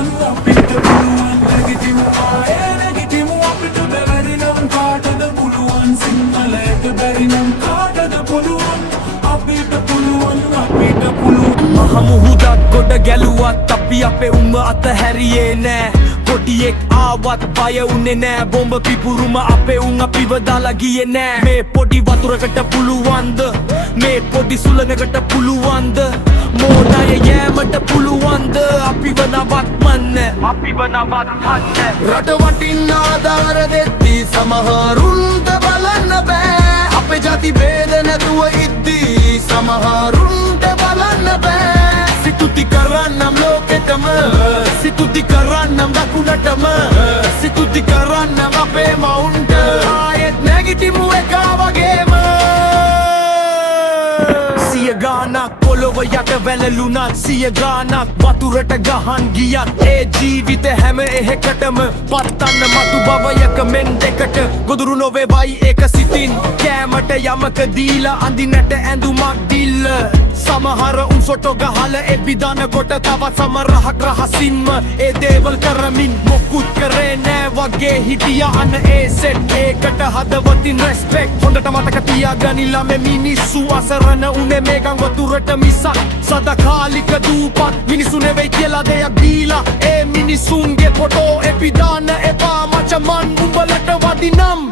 පුළුවන් අපිට පුළුවන් නැගිටිමු ආයේ නැගිටිමු අපිට බැරි නම් කාටද පුළුවන් සිංහලයට බැරි නම් කාටද පුළුවන් අපිට පුළුවන් මහ මුහුදක් ගොඩ ගැලුවත් අපි අපේ උඹ අතහැරියේ නෑ කොටියෙක් ආවත් බය උන්නේ නෑ බොම්බ පිපුරුම අපේ උන් අපිව දාලා ගියේ නෑ මේ පොඩි වතුරකට පුළුවන්ද මේ පොඩි සුළඟකට පුළුවන්ද මෝඩය යෑමට පුළුවන්ද අපිව නවත්වන්න රට වටින් ආධාර දෙද්දී සමහරුන්ට බලන්න බෑ අපේ ජාති ભેද නැතුව ඉද්දී සමහරුන්ට බලන්න බෑ සිතුති කරන්නම් ලෝකෙටම සිතුති කරන්නම් දකුණටම සිතුති කරන්නම් අපේ මවුන්ට ආයෙත් නැගිටිමු එකා වගේම සිය ගානක් පොළොව යට වැළලුණත් සිය ගානක් වතුරට ගහන් ගියත් ඒ ජීවිත හැම එහෙකටම පත්තන්න මතු බවයක මෙන් දෙකට ගොදුරු නොවේවයි ඒක සිතින් කෑමට යමක දීලා අඳිනට ඇඳුමක් දිල්ල සමහර උන් සොටෝ ගහල එපිදාන කොට තවත් සමරහක් රහසින්ම ඒ දේවල් කරමින් මොකුත් කරේ නෑ වගේ හිටිය අන්න ඒ සෙට් ඒකට හදවතින් රෙස්පෙක්ට් හොඳට මතක තියාගනිලා මේ මිනිස්සු අසරණ උනේ මේකන් වතුරට මිසක් සදාකාලික දූපත් මිනිස්සු නෙවෙයි කියලා දෙයක් දීලා ඒ මිනිසුන්ගේ ෆොටෝ එපිදාන එපා මචමන් උඹලට වදිනම්